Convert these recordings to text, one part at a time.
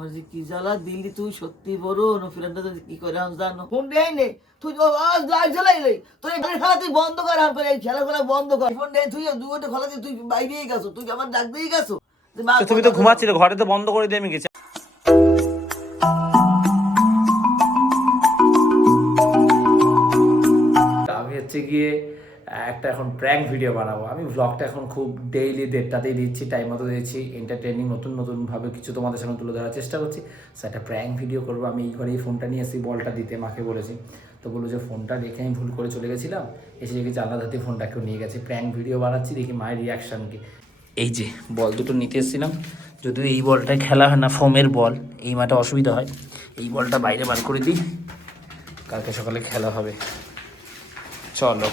আমার যে কি জ্বালা দিলি তুই? সত্যি বড় নফিরানটা কি করে আমি জানো। ফোন দেয় নে তুই জ্বালাইলে তুই খেলা তুই বন্ধ কর আর করে এই খেলাগুলো বন্ধ কর। ফোন দেয় তুই দুটো খেলা দিয়ে তুই বাইরেই গেছো তুই আমার ডাক দিয়ে গেছো। তো তুমি তো ঘুমাচ্ছিলে ঘরে তো বন্ধ করে দিয়ে আমি গেছি। আমি হচ্ছে গিয়ে একটা এখন প্র্যাঙ্ক ভিডিও বানাবো। আমি ব্লগটা এখন খুব ডেইলি দেড়টাতেই দিচ্ছি টাইম মতো দিচ্ছি এন্টারটেনিং নতুন, নতুনভাবে কিছু তোমাদের সামনে তুলে ধরার চেষ্টা করছি। সো একটা প্র্যাঙ্ক ভিডিও করব। আমি এই ঘরে এই ফোনটা নিয়ে এসেছি বলটা দিতে মাকে বলেছি। তো বলল যে ফোনটা রেখে আমি ভুল করে চলে গেছিলাম। এসে দেখি জানলা ধাতে ফোনটা কেউ নিয়ে গেছে। প্র্যাঙ্ক ভিডিও বানাচ্ছি, দেখি মায়ের রিয়াকশান কি। এই যে, বল দুটো নিতে এসেছিলাম। যদিও এই বলটায় খেলা হয় না ফোমের বল, এই মাঠে অসুবিধা হয়। এই বলটা বাইরে বার করে দিই। কালকে সকালে খেলা হবে। চলো।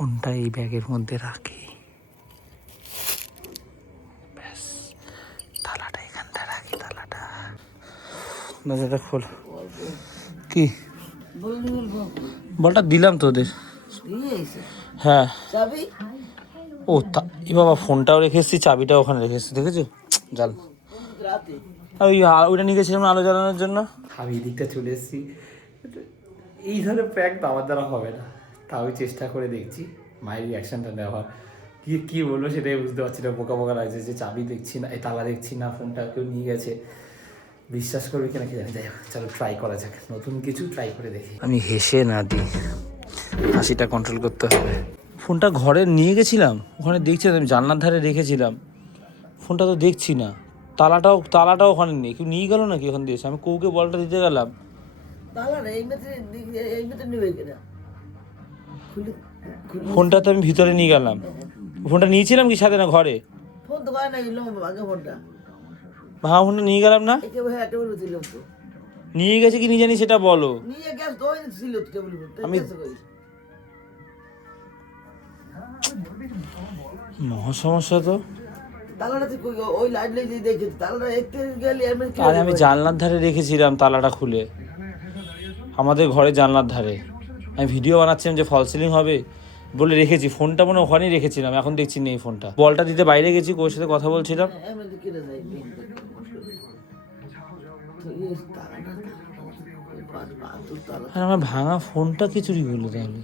ফোনটা এই ব্যাগের মধ্যে রাখি। ব্যাস তালাটা এখানটা রাখি তালাটা দরজাটা খোল। কি? বলটা দিলাম তোদের। হ্যাঁ। ও, তা এ বাবা, ফোনটাও রেখে এসেছি, চাবিটাও ওখানে রেখে এসেছি, দেখেছ? জাল। ওই ওইটা নিয়ে গেছিলাম আলো জ্বালানোর জন্য। আমি এই দিকটা চলে এসেছি। এই ধরনের প্র্যাঙ্ক তো আমার দ্বারা হবে না। তাও চেষ্টা করে দেখছি মায়ের রিয়াকশনটা নেওয়ার। কি কি বলব সেটাই বুঝতে পারছি না বোকা বোকা লাগছে যে চাবি দেখছি না এই তালা দেখছি না ফোনটা কেউ নিয়ে গেছে। বিশ্বাস করবে কিনা কি জানি যাই হোক, চলো ট্রাই করা যাক নতুন কিছু ট্রাই করে দেখি। আমি হেসে না দিই হাসিটা কন্ট্রোল করতে হবে। ফোনটা ঘরে নিয়ে গেছিলাম ওখানে দেখছিলাম আমি জানলার ধারে রেখেছিলাম। ফোনটা তো দেখছি না তালাটাও তালাটাও ওখানে নেই কেউ নিয়ে গেল নাকি ওখান দিয়েছে আমি কৌকে বলটা দিতে গেলাম। তাহলে না এই মেতে এই নেবে কিনা? ফোনটা তো আমি ভিতরে নিয়ে গেলাম। ফোনটা নিয়েছিলাম কি সাথে না ঘরে? ফোন তো না গেলাম আগে ফোনটা। ভাঙা ফোনটা নিয়ে গেলাম না? নিয়ে গেছে কি নিয়ে জানি সেটা বলো। আমি- মহা সমস্যা তো। আরে আমি জানলার ধারে রেখেছিলাম তালাটা খুলে। আমাদের ঘরে জানলার ধারে। আমি ভিডিও বানাচ্ছিলাম যে ফল সিলিং হবে বলে রেখেছি, ফোনটা মনে ওখানেই রেখেছিলাম, এখন দেখছি নেই ফোনটা। বলটা দিতে বাইরে গেছি কোর সাথে কথা বলছিলাম। আমার ভাঙা ফোনটা কি চুরি করল তাহলে?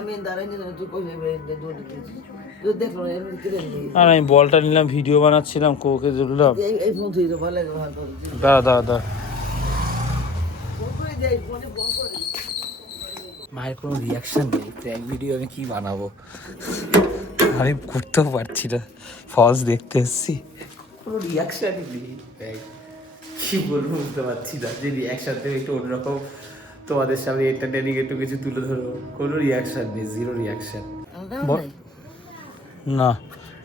আমি দাঁড়াই নিলাম, তুই আর আমি বলটা নিলাম ভিডিও বানাচ্ছিলাম কোকে ধরলাম। দাঁড়া দাঁড়া দাঁড়া। মায়ের কোনো রিয়াকশন নেই প্র্যাঙ্ক ভিডিও আমি কি বানাবো? আমি করতেও পারছি না ফলস দেখতে এসছি। কোনো রিয়াকশনই নেই। কি বলব বুঝতে পারছি না যে রিয়াকশন থেকে একটু অন্যরকম। তোমাদের সামনে এন্টারটেনিং একটু কিছু তুলে ধরবো কোনো রিয়াকশন নেই জিরো রিয়াকশন। না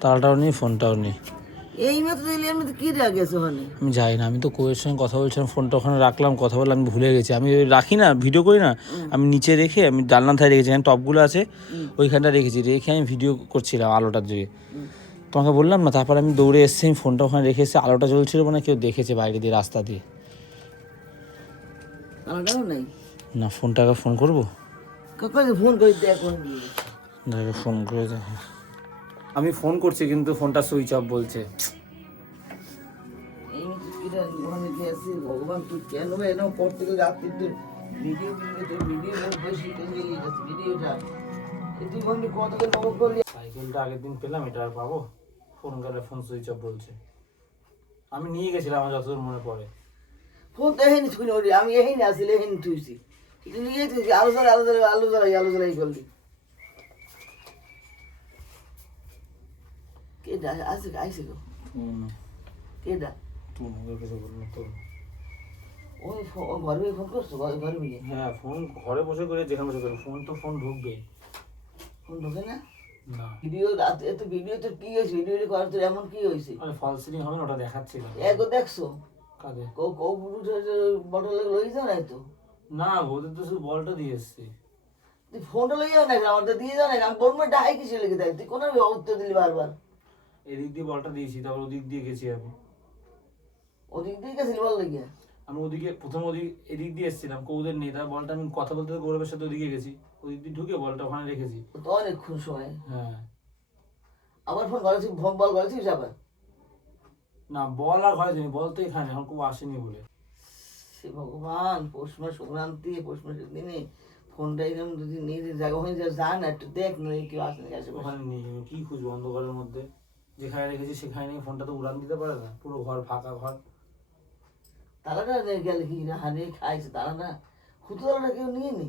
তালটাও নেই ফোনটাও নেই এই মতো এর মধ্যে কি রাখেছে ওখানে? আমি যাই না আমি তো কোয়ের সঙ্গে কথা বলছিলাম ফোনটা ওখানে রাখলাম কথা বলে আমি ভুলে গেছি। আমি রাখি না ভিডিও করি না আমি নিচে রেখে আমি জানলার ধারে রেখেছি এখানে টপগুলো আছে ওইখানটা রেখেছি রেখে আমি ভিডিও করছিলাম আলোটার দিকে তোমাকে বললাম না তারপর আমি দৌড়ে এসেছি আমি ফোনটা ওখানে রেখে এসে আলোটা জ্বলছিল মানে কেউ দেখেছে বাইরে দিয়ে রাস্তা দিয়ে। আলাদাও নাই? না ফোনটাকে ফোন করব? ফোন করে দেখ ফোন করে দেখো। আমি ফোন করছি কিন্তু ফোনটা সুইচ অফ বলছে। ভগবান তুই কেন এরকম করতে গেলে রাত্রি তুই ভিডিও ভিডিও ভিডিও বেশি ভিডিওটা তুই বন্ধু কত করে করলি? সাইকেলটা আগের দিন পেলাম এটা আর পাবো? ফোন গেলে ফোন সুইচ অফ বলছে। আমি নিয়ে গেছিলাম আমার যতদূর মনে পড়ে। ফোন তো এহেনি আমি এহেনি আসলে এহেনি নিয়ে তুই আলোচনা আলোচনাই করলি কেডা কিছু বলল তো ওই ঘরে ফোন করছ? ঘরে গিয়ে হ্যাঁ ফোন ঘরে বসে করে যেখানে বসে করে ফোন তো ফোন ঢুকবে। ফোন ঢোকে না? না। ভিডিও এত ভিডিও তোর কি হয়েছে? ভিডিও করার তোর এমন কি হয়েছে? আরে ফল সিলিং হবে না ওটা দেখাচ্ছিলাম এগো দেখছ? কাজে কৌ কৌ পুরুষ বটল লই যাও নাই তো। না ওদের তো শুধু বলটা দিয়ে এসছি। তুই ফোনটা লই যাও না আমার তো দিয়ে যাও না আমি বলব ডাই কিসে লেগে দেয় তুই কোনো উত্তর দিলি বারবার? এদিক দিয়ে বলটা দিয়েছি তারপর ওদিক দিয়ে গেছি আমি। ওদিক দিয়ে গেছিলি বল লেগে আমি ওদিকে প্রথম ওদিক এদিক দিয়ে এসেছিলাম কৌদের নেই তার বলটা আমি কথা বলতে গৌরবের সাথে ওদিকে গেছি। ওদিক দিয়ে ঢুকে বলটা ওখানে রেখেছি। তো অনেকক্ষণ সময়। হ্যাঁ। আবার ফোন করেছি ফোন বল করেছিস আবার? না বল আর ঘরে দিনি বল তো এখানে এখন কেউ আসেনি বলে। সে ভগবান পৌষ মাস সংক্রান্তি পৌষ মাসের দিনে ফোনটা এরকম যদি নিজের জায়গা হয়ে যায় যা না একটু দেখ না কেউ আসেনি আসে ওখানে আমি কি খুঁজবো অন্ধকারের মধ্যে? যেখানে রেখেছি সেখানে নেই ফোনটা তো উড়ান দিতে পারে না পুরো ঘর ফাঁকা ঘর। তালাটা গেলে কি না খাইছে তারা না কেউ নিয়ে নি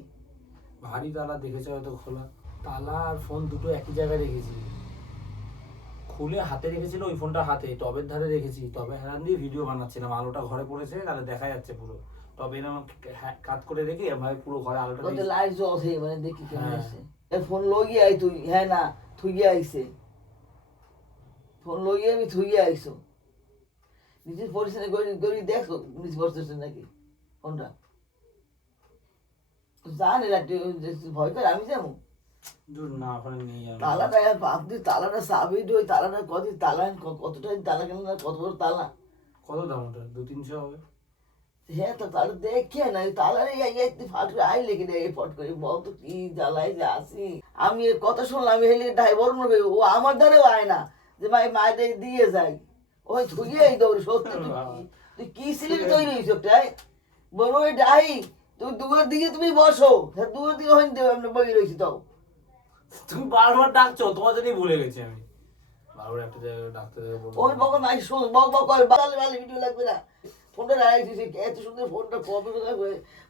ভারী তালা দেখেছে হয়তো খোলা। তালা আর ফোন দুটো একই জায়গায় রেখেছি। খুলে হাতে রেখেছিল ওই ফোনটা হাতে টবের ধারে রেখেছি। টবে হেরান দিয়ে ভিডিও বানাচ্ছিলাম আলোটা ঘরে পড়েছে তাহলে দেখা যাচ্ছে পুরো। টবে এরকম কাত করে রেখে এভাবে পুরো ঘরে আলোটা লাইট জ্বলছে মানে দেখি কেমন। আছে ফোন লগিয়ে আই তুই হ্যাঁ না থুইয়ে আইছে। ফোন লগিয়ে আমি থুইয়ে আইছো। নিজের পরিচয় করি করি দেখো নিজ নাকি ফোনটা। জানি রাত্রে ভয় করে আমি যাব? দূর না ওখানে নেই আর তালাটা আপনি তালাটা সাবি ওই তালাটা কত তালা কতটা তালা কেন কত বড় তালা? কত দাম ওটা? দু তিনশো হবে। হ্যাঁ তো তাহলে দেখে না আই লেগে দেয় ফট করে। বল তো কি জ্বালাই যে আসি আমি কথা শুনলাম আমি হেলে ড্রাইভার মনে ও আমার দ্বারেও আয় না। যে ভাই মায়েদের দিয়ে যাই। ওই থুইয়ে এই দৌড় সত্যি তুই কি- সিলিপ তৈরি হয়েছ ওটাই বলো ওই ডাই তুমি দুয়ার দিকে তুমি বসো। হ্যাঁ দুয়ার দিকে হইন দেবো আমি বই রয়েছি তো তুমি বারবার ডাকছো তোমার জন্যই ভুলে গেছি আমি। বারবার একটা জায়গায় ডাকতে ওই বকর মাই শোন বক বক করে বালে বালে ভিডিও লাগবে না। ফোনটা রাখছি এত সুন্দর ফোনটা কবে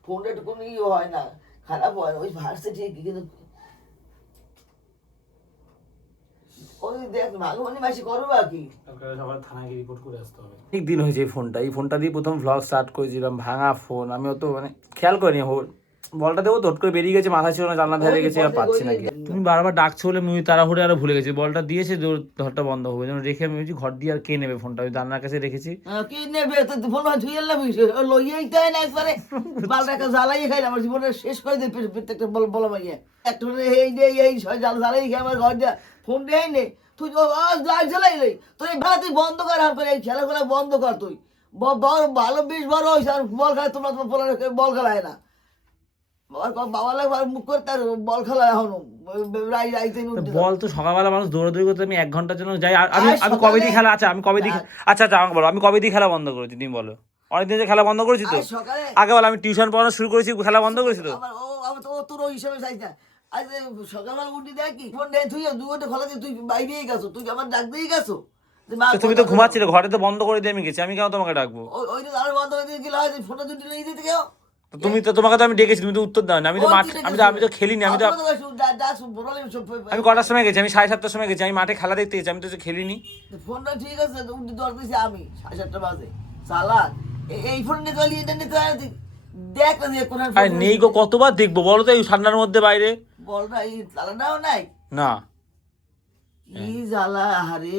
ফোনটা একটু কোনো ইয়ে হয় না খারাপ হয় না। ওই ভার্সে ঠিকই কিন্তু ওই দেখ ভালো মানে মাসি করব আর কি কালকে সকালে থানায় গিয়ে রিপোর্ট করে আসতে হবে অনেক দিন হয়েছে এই ফোনটা এই ফোনটা দিয়ে প্রথম ভ্লগ স্টার্ট করেছিলাম ভাঙা ফোন আমি অত মানে খেয়াল করিনি বলটা দেবো ধট করে বেরিয়ে গেছে মাথা ছিল না জানলা ধারে গেছে আর পাচ্ছি না। তুমি বারবার ডাকছো বলে আমি তাড়াহুড়ে আরও ভুলে গেছি। বলটা দিয়েছে ঘরটা বন্ধ হবে। যেন রেখে আমি ঘর দিয়ে আর কে নেবে ফোনটা আমি জানলার কাছে রেখেছি। কি নেবে? তো ফোন ধুই এলাম লইয়েই তাই না একবারে। বালটাকে খাইলাম আমার জীবনের শেষ করে দিই প্রত্যেকটা বল বলা একটা এই দে এই ছয় জাল জ্বালাই খেয়ে আমার ঘর যা ফোন দেয় নে। তুই লাইট জ্বালাই লাই তুই বন্ধ কর হার করে এই খেলাগুলো বন্ধ কর তুই। ভালো বেশ বড় হয়েছে আর বল খেলা তোমরা তোমার বল খেলায় না। বল তো সকালবেলা মানুষ দৌড়াদৌড়ি করতে আমি এক ঘণ্টার জন্য যাই। আমি আমি কবে দিয়ে খেলা? আচ্ছা আমি কবে দিয়ে আচ্ছা আচ্ছা আমাকে বলো আমি কবে দিয়ে খেলা বন্ধ করেছি তুমি বলো। অনেকদিন খেলা বন্ধ করেছি তো। আগে বলো আমি টিউশন পড়ানো শুরু করেছি খেলা বন্ধ করেছি তো। তোর ওই হিসাবে চাইছ। না আজ সকালবেলা উঠি দেখ কি ফোন নেই তুই দু ঘণ্টা খোলা দিয়ে তুই বাইরেই গেছো তুই আমার ডাক দিয়েই গেছো। মা তুমি তো ঘুমাচ্ছিলে ঘরে তো বন্ধ করে দিয়ে আমি গেছি আমি কেন তোমাকে ডাকবো। ওই- বন্ধ হয়ে দিয়ে গেলে হয় ফোনটা দুটি নিয়ে দিতে কেউ? তুমি তো তোমাকে তো আমি ডেকেছি তুমি তো উত্তর দাও না। আমি তো মাঠ আমি তো আমি তো খেলিনি আমি তো সব সব সব আমি কটার সময় গেছি? আমি সাড়ে সাতটার সময় গেছি আমি মাঠে খেলা দেখতে গেছি আমি তো খেলিনি। ফোনটা ঠিক আছে তো উঠে দর আমি সাড়ে সাতটা বাজে। সালা এই ফোন নিতে পারলি এটা নিতে পারলি দেখ না কোন আরে নেই গো কতবার দেখব? বলো তো এই ঠান্ডার মধ্যে বাইরে। বলটা এই তালাটাও নাই? না। কি জ্বালা আরে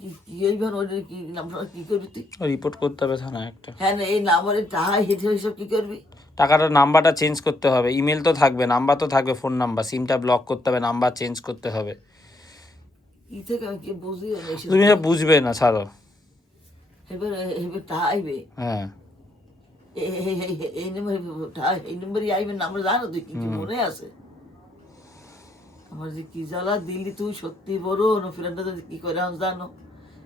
কি কি এইবার কি নামটা কি করবি তুই? রিপোর্ট করতে হবে থানায় একটা। হ্যাঁ এই নাম্বারে টাকা হেঁটে ওইসব কি করবি? টাকাটার নাম্বারটা চেঞ্জ করতে হবে। ইমেল তো থাকবে নাম্বার তো থাকবে ফোন নাম্বার। সিমটা ব্লক করতে হবে নাম্বার চেঞ্জ করতে হবে। তুমি বুঝবে না ছাড়ো। হ্যাঁ। এই নম্বরে জানো তুই কি কি মনে আছে? আমার যে কি জ্বালা দিলি তুই সত্যি বড় ফ্রেন্ডটা কি করে জানো?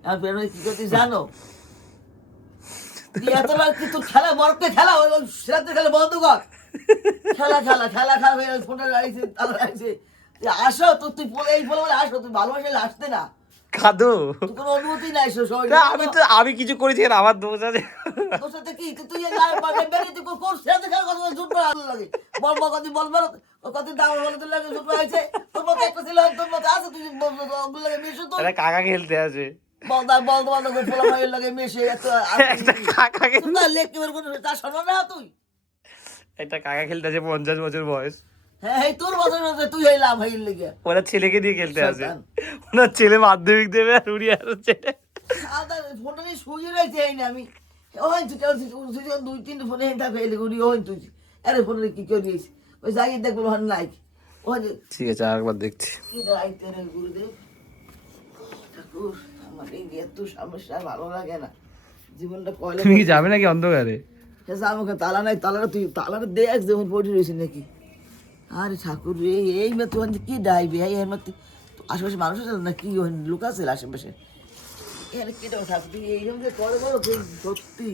আমার ফ্রেন্ড কি করতে জানো? তুই এতবার কি তোর খেলা বরফকে খেলা ওই ওই সেরাতে খেলা বন্ধ কর খেলা খেলা খেলা খেলা হয়ে ফোনটা রাখছে তালা রাখছে আসো তোর তুই বলে এই বলে বলে আসো তুই ভালোবাসলে আসতে না কাদু কোনো অনুমতি নাই সো আমি তো আমি কিছু করেছি আর আমার দোষ আছে তোর সাথে কি তুই তুই এই লাল বাগে বেরিয়ে তুই কোন সেরাতে খেলা কথা জুট পড়া লাগে বল বল কত বল বল কত দাম বলে তোর লাগে জুট আছে তোর মতো একটা ছিল তোর মতো আছে তুই বল লাগে মিশো তো কাকা খেলতে আছে মাইয়ের লাগে মিশে এত একটা কাকা খেল- না লেখ কি শোনো না তুই। একটা কাকা খেলতে আছে পঞ্চাশ বছর বয়স। হ্যাঁ এই তোর বছর হচ্ছে তুই এই লাভ হইল লেগে। ওরা ছেলেকে দিয়ে খেলতে ওনার ছেলে মাধ্যমিক দেবে আর উড়ি আর ছেলে। আদা ফোনটা নিয়ে শুয়ে রয়েছে এই না আমি। ওই দুই তিনটে ফোনে হেঁটে ফেলে ওই তুই। আরে ফোনে কি করিস ওই জাগিয়ে দেখব হন নাই ঠিক আছে আরেকবার দেখছি। গুরুদেব? ঠাকুর? আমার এই এত সমস্যা ভালো লাগে না। জীবনটা কয়লা তুমি কি যাবে নাকি অন্ধকারে? সে আমাকে তালা নাই তালাটা তুই তালাটা দেখ যখন পড়ে রয়েছে নাকি। আরে ঠাকুর রে এই মে তোমার কি ডাইবে? এই এর মধ্যে আশেপাশে মানুষ আছে না কি লোক আছে আশেপাশে? এখানে কি দেবো ঠাকুর তুই এইরকম যে করে বলো তুই সত্যি।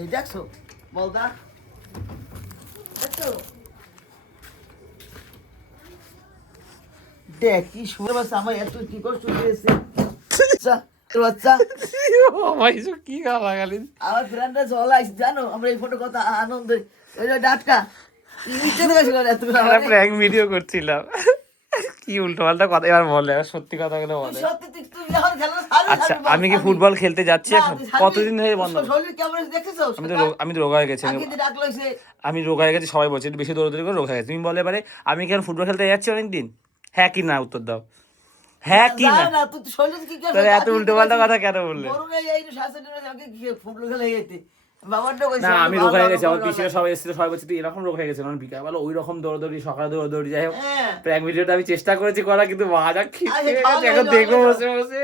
এই দেখছ বলদা? দেখছ? দেখ কি সুন্দর বাচ্চা আমার এত কি বাচ্চা কি আমার ফ্রেন্ডরা জানো? আমরা এই ফটো কথা আনন্দে। ওই যে ডাটকা ভিডিও করছিলাম। কি উল্টো পাল্টা কথা এবার বলে সত্যি কথাগুলো বলে। আচ্ছা আমি কি ফুটবল খেলতে যাচ্ছি এখন? কতদিন ধরে বন্ধ? আমি তো রোগ- আমি তো রোগা হয়ে গেছি আমি- রোগা হয়ে গেছি সবাই বলছে বেশি দৌড়দৌড়ি করে রোগা হয়ে গেছে। তুমি বলে এবারে আমি কেন ফুটবল খেলতে যাচ্ছি অনেকদিন? হ্যাঁ কি না উত্তর দাও। হ্যাঁ কি না তাহলে এত উল্টো পাল্টা কথা কেন বললে? না আমি রোগ হয়ে গেছি আমার পিছিয়ে সবাই এসেছিল সবাই বলছে তুই এরকম রোগ হয়ে গেছে মানে বিকালবেলা ওই রকম দৌড়দৌড়ি সকালে দৌড়দৌড়ি যাই হোক। প্র্যাঙ্ক ভিডিওটা আমি চেষ্টা করেছি করা কিন্তু মাজা খিচে এখন হলো। বসে বসে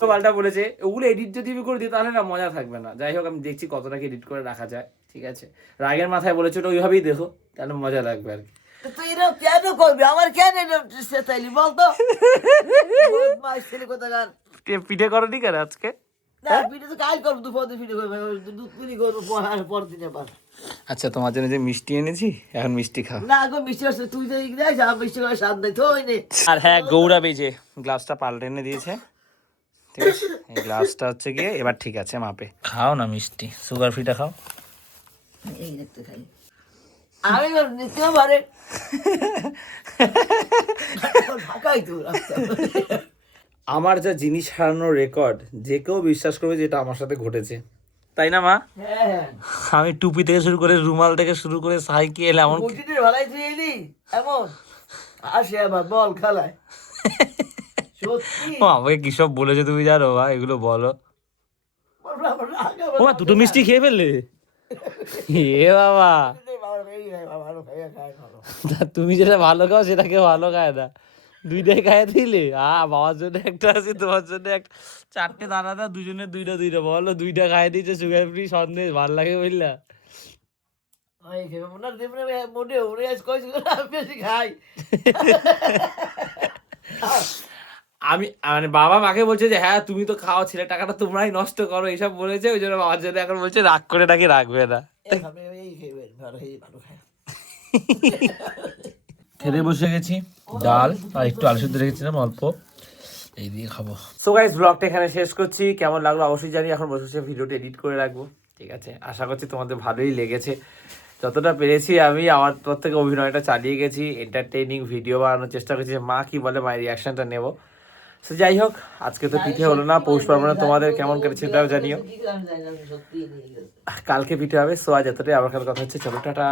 তো পাল্টা বলেছে ওগুলো এডিট যদি আমি করে দিই তাহলে না মজা থাকবে না। যাই হোক আমি দেখছি কতটা কি এডিট করে রাখা যায় ঠিক আছে? রাগের মাথায় বলেছে ওটা ওইভাবেই দেখো তাহলে মজা লাগবে আর কি। তুই এরকম কেন করবি? আমার কেন এরকম সেটাইলি বলতো? কোথাকার? পিঠে করনি কেন আজকে? আবার। আচ্ছা তোমার জন্য যে মিষ্টি এনেছি এখন মিষ্টি খাও। না গো মিষ্টি আসলে তুই তো দেখ মিষ্টি করে স্বাদ তো ওই নে। আর হ্যাঁ গৌরব এই যে গ্লাসটা পাল্টে এনে দিয়েছে। ঠিক আছে? এই গ্লাসটা হচ্ছে গিয়ে এবার ঠিক আছে মাপে। খাও না মিষ্টি সুগার ফ্রিটা খাও। এই দেখতে খাই আমি নিতে পারে। ঢাকাই তো আমার যা জিনিস হারানোর রেকর্ড যে কেউ বিশ্বাস করবে যেটা আমার সাথে ঘটেছে। তাই না মা? হ্যাঁ। আমি টুপি থেকে শুরু করে রুমাল থেকে শুরু করে সাইকেল এমন মুটিনের ভালাই তুই এলি এমন। আসে আবার বল খেলায়। ও আমাকে কি সব বলেছে তুমি জানো মা? এগুলো বলো। ও দুটো মিষ্টি খেয়ে ফেললে? এ বাবা। খাইয়া খায় তুমি যেটা ভালো খাও সেটাকে ভালো খায় না। দুইটাই খাইয়ে দিলে? আ বাবার জন্য একটা আছে তোমার জন্য একটা চারটে দানা দা দুজনে দুইটা দুইটা বলো দুইটা খাইয়ে দিয়েছে সুগার ফ্রি সন্দেশ ভালো লাগে বুঝলা আমি মানে বাবা মাকে বলছে যে হ্যাঁ তুমি তো খাও ছেলে টাকাটা তোমরাই নষ্ট করো এইসব বলেছে। ওই জন্য বাবার জন্য এখন বলছে রাগ করে নাকি রাখবে না। খেতে বসে গেছি। ডাল আর একটু আলু সিদ্ধ রেখেছিলাম অল্প। এই দিয়ে খাব। সো গাইস ব্লগটা এখানে শেষ করছি। কেমন লাগল অবশ্যই জানি এখন বসে বসে ভিডিওটা এডিট করে রাখব। ঠিক আছে? আশা করছি তোমাদের ভালোই লেগেছে। যতটা পেরেছি আমি আমার তর থেকে অভিনয়টা চালিয়ে গেছি এন্টারটেইনিং ভিডিও বানানোর চেষ্টা করছি যে মা কি বলে মায়ের রিয়াকশনটা নেব। সো যাই হোক আজকে তো পিঠে হলো না পৌষ পার্বণে তোমাদের কেমন কেটেছে সেটাও জানিও। কালকে পিঠে হবে সো আজ এতটাই আবার কাল কথা হচ্ছে। চলো টাটা।